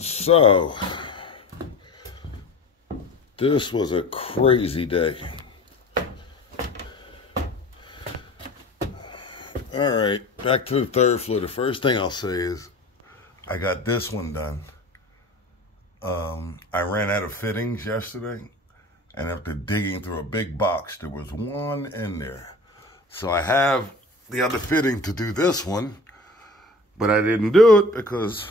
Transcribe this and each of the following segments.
So, this was a crazy day. All right, back to the third floor. The first thing I'll say is I got this one done. I ran out of fittings yesterday, and after digging through a big box, there was one in there. So I have the other fitting to do this one, but I didn't do it because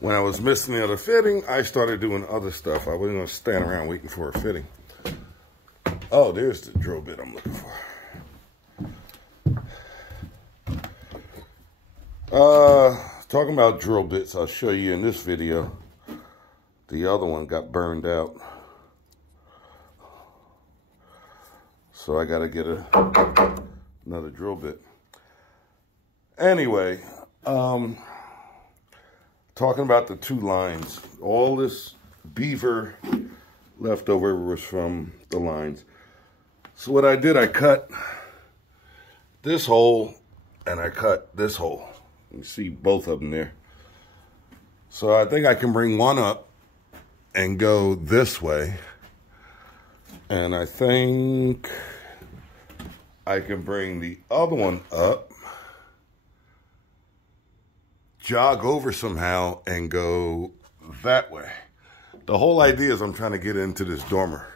when I was missing the other fitting, I started doing other stuff. I wasn't going to stand around waiting for a fitting. Oh, there's the drill bit I'm looking for. Talking about drill bits, I'll show you in this video. The other one got burned out. So I got to get another drill bit. Anyway, talking about the two lines. All this beaver leftover was from the lines. So what I did, I cut this hole and I cut this hole. You see both of them there. So I think I can bring one up and go this way. And I think I can bring the other one up, jog over somehow, and go that way. The whole idea is I'm trying to get into this dormer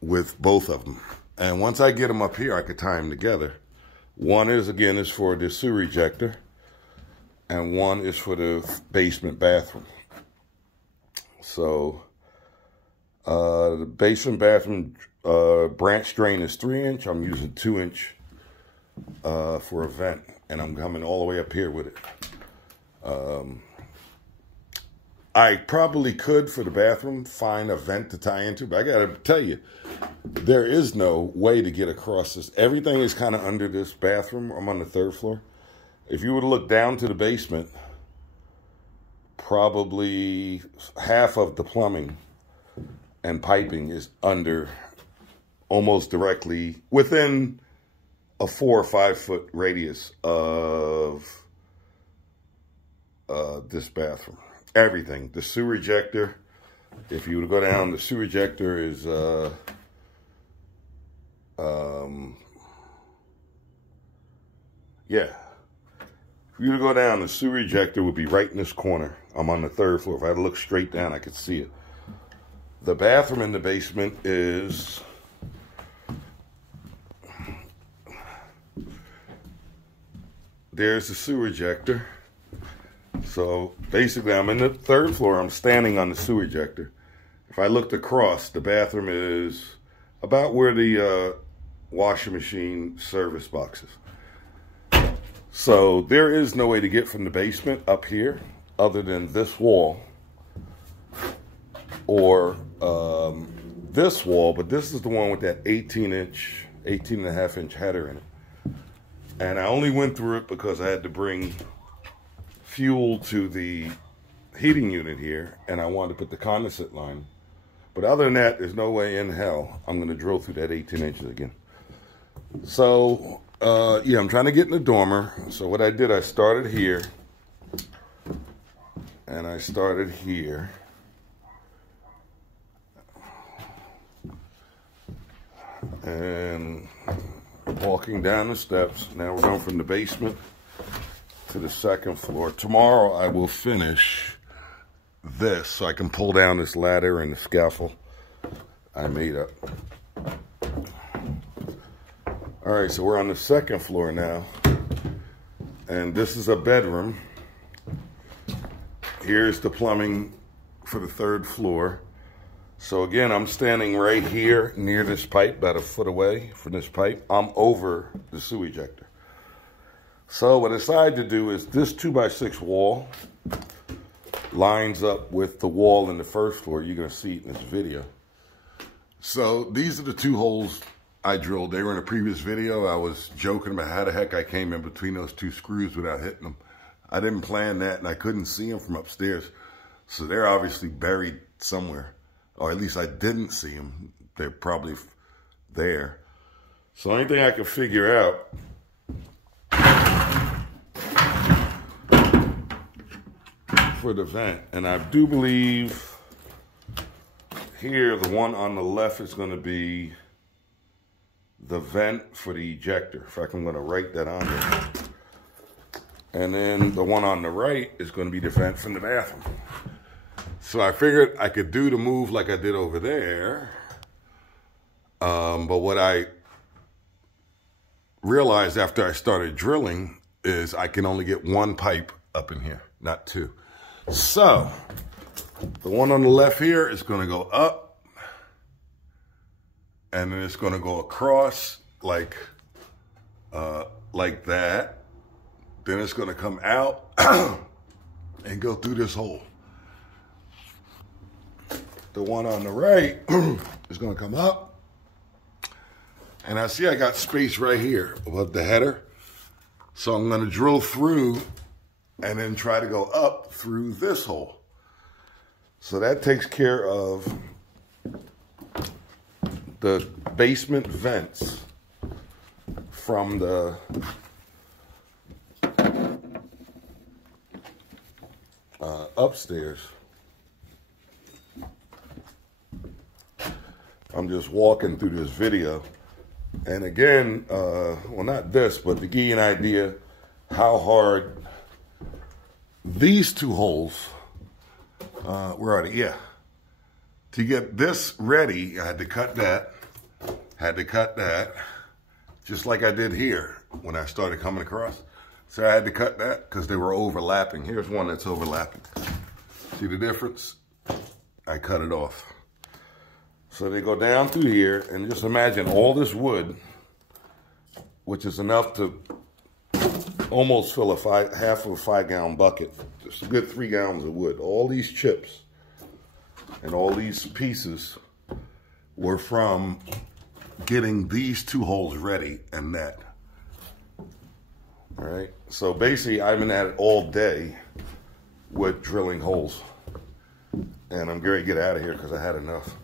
with both of them. And once I get them up here, I could tie them together. One is, again, is for the sewer ejector, and one is for the basement bathroom. So, the basement bathroom branch drain is 3-inch. I'm using 2-inch for a vent, and I'm coming all the way up here with it. I probably could, for the bathroom, find a vent to tie into, but I gotta tell you, there is no way to get across this. Everything is kind of under this bathroom. I'm on the third floor. If you were to look down to the basement, probably half of the plumbing and piping is under, almost directly, within a 4 or 5 foot radius of this bathroom. Everything. The sewer ejector, if you were to go down, the sewer ejector is, yeah. If you were to go down, the sewer ejector would be right in this corner. I'm on the third floor. If I had to look straight down, I could see it. The bathroom in the basement is there's the sewer ejector. So basically, I'm in the third floor. I'm standing on the sewer ejector. If I looked across, the bathroom is about where the washing machine service box is. So there is no way to get from the basement up here other than this wall or this wall, but this is the one with that 18.5-inch header in it. And I only went through it because I had to bring fuel to the heating unit here, and I wanted to put the condensate line. But other than that, there's no way in hell I'm going to drill through that 18 inches again. So, yeah, I'm trying to get in the dormer. So what I did, I started here, and I started here. And walking down the steps. Now we're going from the basement to the second floor. Tomorrow I will finish this so I can pull down this ladder and the scaffold I made up. All right, so we're on the second floor now, and this is a bedroom. Here's the plumbing for the third floor. So again, I'm standing right here near this pipe, about a foot away from this pipe. I'm over the sewer ejector. So what I decided to do is this 2x6 wall lines up with the wall in the first floor. You're going to see it in this video. So these are the two holes I drilled. They were in a previous video. I was joking about how the heck I came in between those two screws without hitting them. I didn't plan that, and I couldn't see them from upstairs. So they're obviously buried somewhere. Or at least I didn't see them. They're probably there. So the only thing I could figure out for the vent, and I do believe here the one on the left is going to be the vent for the ejector. In fact, I'm going to write that on there. And then the one on the right is going to be the vent from the bathroom. So I figured I could do the move like I did over there. But what I realized after I started drilling is I can only get one pipe up in here, not two. So the one on the left here is going to go up, and then it's going to go across like that. Then it's going to come out and go through this hole. The one on the right is going to come up. And I see I got space right here above the header. So I'm going to drill through and then try to go up through this hole. So that takes care of the basement vents from the upstairs. I'm just walking through this video. And again, well, not this, but to give you an idea how hard these two holes, where are they? Yeah. To get this ready, I had to cut that, just like I did here when I started coming across. So I had to cut that because they were overlapping. Here's one that's overlapping. See the difference? I cut it off. So they go down through here, and just imagine all this wood, which is enough to almost fill half of a 5-gallon bucket. Just a good 3 gallons of wood. All these chips and all these pieces were from getting these two holes ready and that. All right. So basically, I've been at it all day with drilling holes, and I'm going to get out of here because I had enough.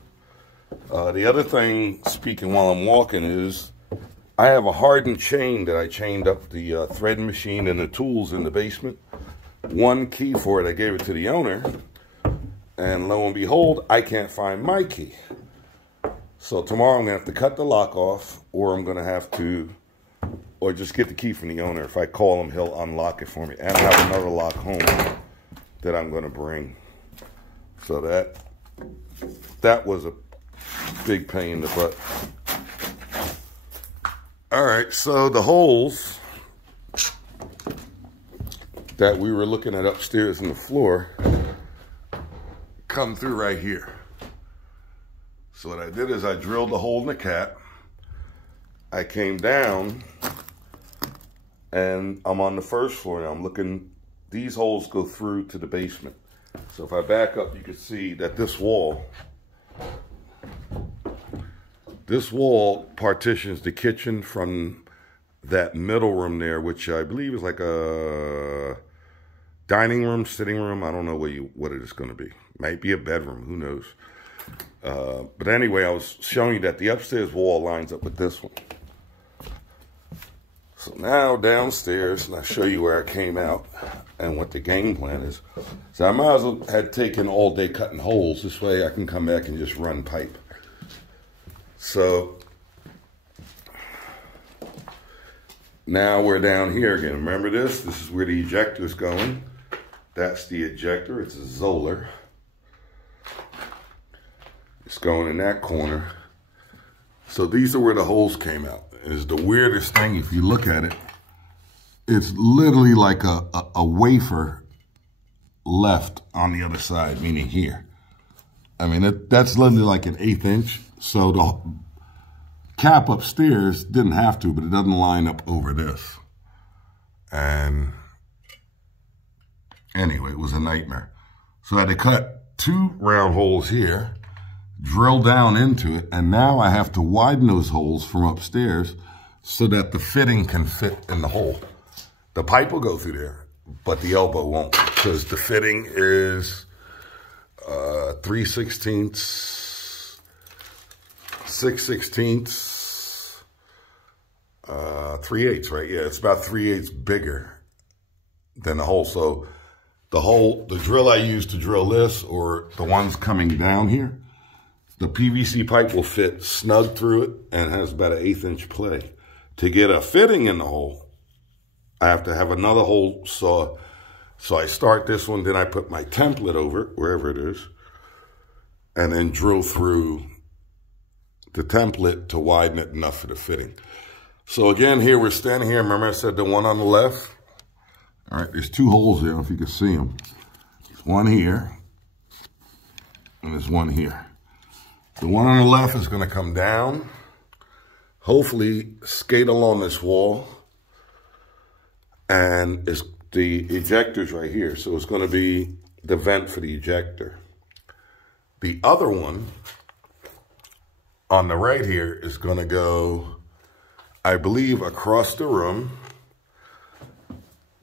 The other thing, speaking while I'm walking, is I have a hardened chain that I chained up the threading machine and the tools in the basement. One key for it, I gave it to the owner, and lo and behold, I can't find my key. So tomorrow I'm going to have to cut the lock off, or I'm going to have to, or just get the key from the owner. If I call him, he'll unlock it for me. And I have another lock home that I'm going to bring. So that was a big pain in the butt. All right, so the holes that we were looking at upstairs in the floor come through right here. So what I did is I drilled the hole in the cap. I came down, and I'm on the first floor now. I'm looking, these holes go through to the basement. So if I back up, you can see that this wall partitions the kitchen from that middle room there, which I believe is like a dining room, sitting room. I don't know what it is going to be. Might be a bedroom. Who knows? But anyway, I was showing you that the upstairs wall lines up with this one. So now downstairs, and I'll show you where I came out and what the game plan is. So I might as well have taken all day cutting holes. This way I can come back and just run pipe. So now we're down here again. Remember this? This is where the ejector is going. That's the ejector. It's a Zoller. It's going in that corner. So these are where the holes came out. It's the weirdest thing. If you look at it, it's literally like a wafer left on the other side, meaning here. I mean, that's literally like an 1/8 inch. So the cap upstairs didn't have to, but it doesn't line up over this. And anyway, it was a nightmare. So I had to cut 2 round holes here, drill down into it, and now I have to widen those holes from upstairs so that the fitting can fit in the hole. The pipe will go through there, but the elbow won't, because the fitting is 3/16, 6/16, 3/8, right? Yeah, it's about 3/8 bigger than the hole. So the drill I use to drill this, or the ones coming down here, the PVC pipe will fit snug through it and has about an 1/8 inch play. To get a fitting in the hole, I have to have another hole saw. So I start this one, then I put my template over it, wherever it is, and then drill through the template to widen it enough for the fitting. So again, here we're standing here. Remember I said the one on the left? All right, there's 2 holes there, if you can see them. There's one here, and there's one here. The one on the left is gonna come down, hopefully skate along this wall, and it's the ejector's right here. So it's gonna be the vent for the ejector. The other one on the right here is gonna go, I believe, across the room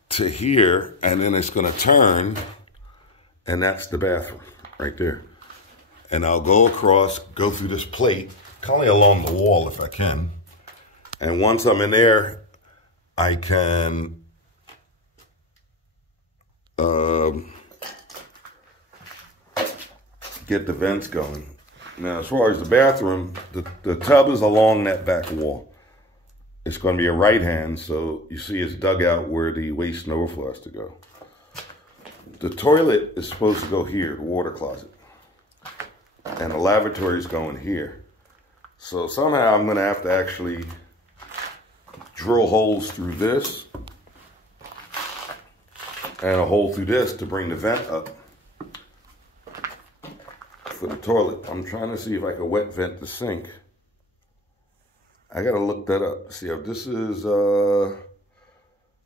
to here, and then it's gonna turn, and that's the bathroom right there. And I'll go across, go through this plate, kind of along the wall if I can. And once I'm in there, I can get the vents going. Now, as far as the bathroom, the tub is along that back wall. It's going to be a right hand, so you see it's dug out where the waste and overflow has to go. The toilet is supposed to go here, the water closet. And the lavatory is going here. So somehow I'm going to have to actually drill holes through this and a hole through this to bring the vent up for the toilet. I'm trying to see if I can wet vent the sink. I got to look that up. See if this is,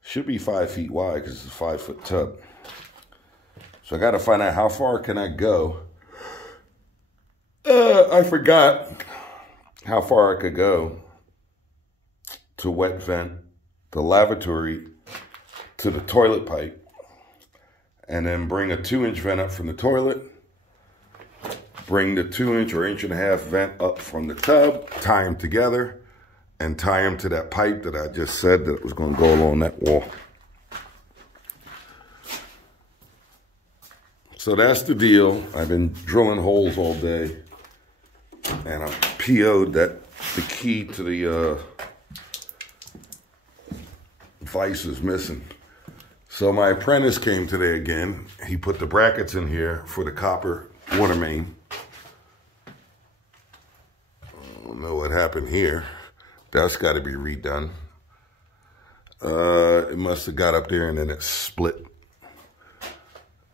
should be 5 feet wide because it's a 5-foot tub. So I got to find out how far can I go. I forgot how far I could go to wet vent the lavatory to the toilet pipe, and then bring a 2-inch vent up from the toilet, bring the 2-inch or 1.5-inch vent up from the tub, tie them together, and tie them to that pipe that I just said that was going to go along that wall. So that's the deal. I've been drilling holes all day, and I PO'd that the key to the vise is missing. So my apprentice came today again. He put the brackets in here for the copper water main. I don't know what happened here. That's got to be redone. It must have got up there and then it split.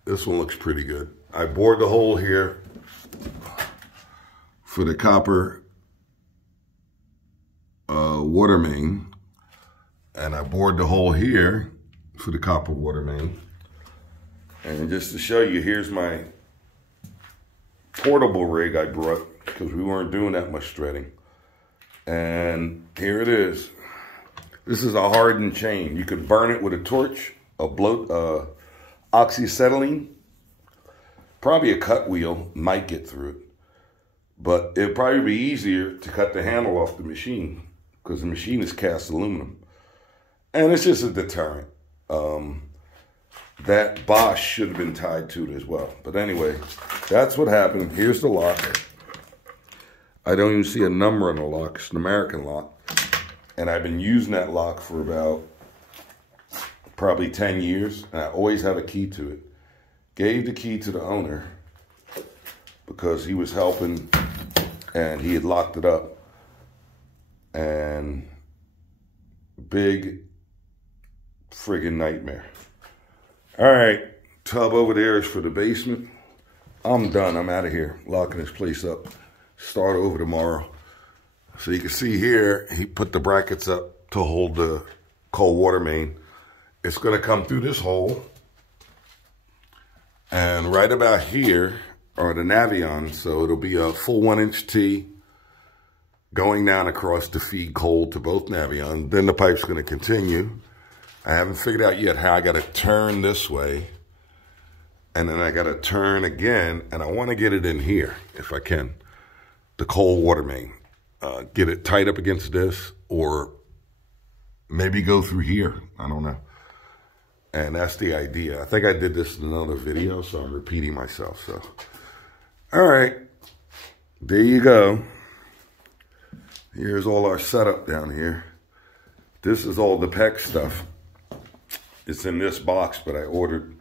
This one looks pretty good. I bored the hole here for the copper water main, and I bored the hole here for the copper water main. And just to show you, here's my portable rig I brought because we weren't doing that much threading. And here it is. This is a hardened chain. You could burn it with a torch, oxyacetylene. Probably a cut wheel might get through it. But it'd probably be easier to cut the handle off the machine because the machine is cast aluminum. And it's just a deterrent. That Bosch should have been tied to it as well. But anyway, that's what happened. Here's the lock. I don't even see a number on the lock. It's an American lock. And I've been using that lock for about probably 10 years. And I always have a key to it. Gave the key to the owner because he was helping and he had locked it up. And big friggin' nightmare. All right, tub over there is for the basement. I'm done, I'm out of here. Locking this place up. Start over tomorrow. So you can see here, he put the brackets up to hold the cold water main. It's gonna come through this hole. And right about here are the Navions. So it'll be a full 1-inch T going down across to feed cold to both Navions. Then the pipe's gonna continue. I haven't figured out yet how I gotta turn this way. And then I gotta turn again, and I wanna get it in here, if I can. The cold water main. Get it tight up against this, or maybe go through here. I don't know. And that's the idea. I think I did this in another video, so I'm repeating myself. So, all right, there you go. Here's all our setup down here. This is all the PEX stuff. It's in this box, but I ordered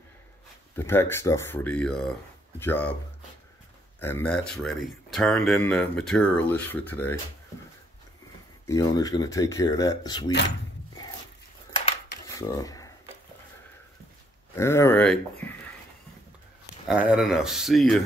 the PEX stuff for the job. And that's ready. Turned in the material list for today. The owner's going to take care of that this week. So, all right. I had enough. See ya.